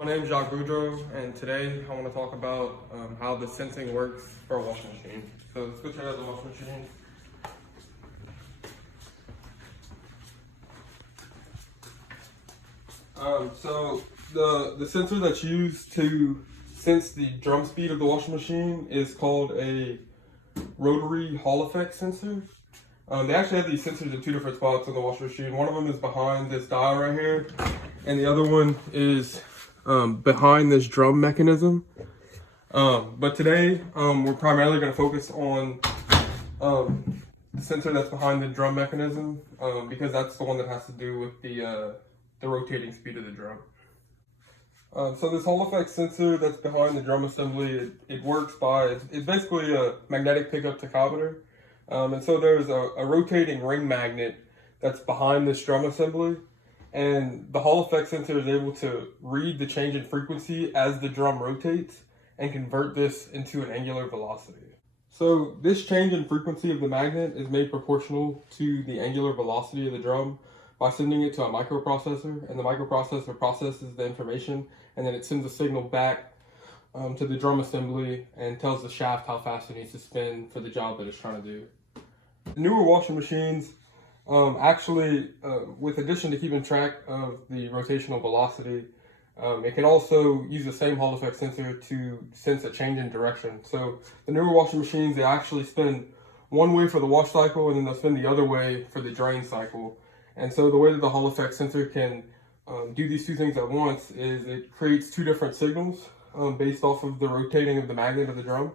My name is Jacques Boudreau, and today I want to talk about how the sensing works for a washing machine. So let's go check out the washing machine. So the sensor that's used to sense the drum speed of the washing machine is called a rotary Hall effect sensor. They actually have these sensors in two different spots on the washing machine. One of them is behind this dial right here, and the other one is behind this drum mechanism. But today we're primarily going to focus on the sensor that's behind the drum mechanism because that's the one that has to do with the rotating speed of the drum. So this Hall effect sensor that's behind the drum assembly, it works by, it's basically a magnetic pickup tachometer. And so there's a rotating ring magnet that's behind this drum assembly. And the Hall effect sensor is able to read the change in frequency as the drum rotates and convert this into an angular velocity. So this change in frequency of the magnet is made proportional to the angular velocity of the drum by sending it to a microprocessor, and the microprocessor processes the information and then it sends a signal back to the drum assembly and tells the shaft how fast it needs to spin for the job that it's trying to do. The newer washing machines with addition to keeping track of the rotational velocity, it can also use the same Hall effect sensor to sense a change in direction. So the newer washing machines, they actually spin one way for the wash cycle and then they'll spin the other way for the drain cycle. And so the way that the Hall effect sensor can do these two things at once is it creates two different signals based off of the rotating of the magnet of the drum.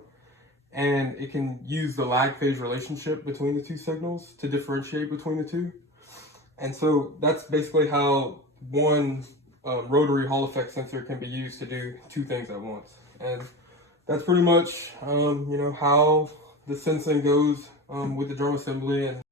And it can use the lag phase relationship between the two signals to differentiate between the two. And so that's basically how one rotary Hall effect sensor can be used to do two things at once. And that's pretty much how the sensing goes with the drum assembly. And